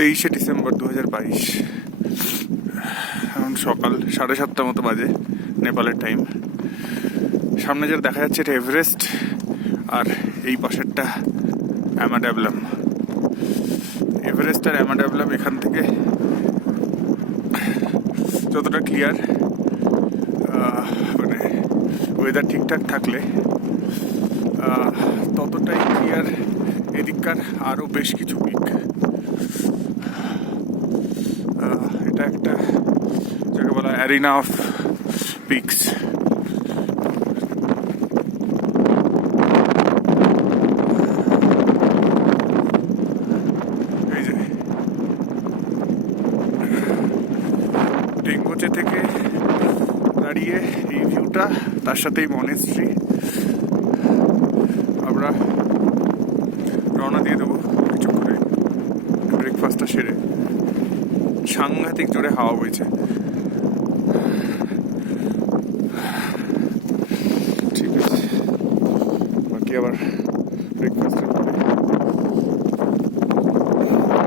23শে December 2022। এখন সকাল 7:30 মতো বাজে নেপালের টাইম। সামনে যেটা দেখা যাচ্ছে এটা এভারেস্ট, আর এই পাশেরটা অ্যামাডাবলাম। এভারেস্ট আর অ্যামাডাবলাম এখান থেকে যতটা ক্লিয়ার, মানে ওয়েদার ঠিকঠাক থাকলে ততটাই ক্লিয়ার এদিককার আরও বেশ কিছু পিক। এটা একটা যাকে বলা অ্যারিনা অফ পিকস। এই যে টেংবোচে থেকে দাঁড়িয়ে এই ভিউটা, তার সাথেই মনেস্ট্রি। আমরা রওনা দিয়ে দেবো কিছু করে, ব্রেকফাস্টটা সেরে। সাংঘাতিক জোরে হাওয়া বইছে। ঠিক আছে, বাকি আবার ব্রেকফাস্ট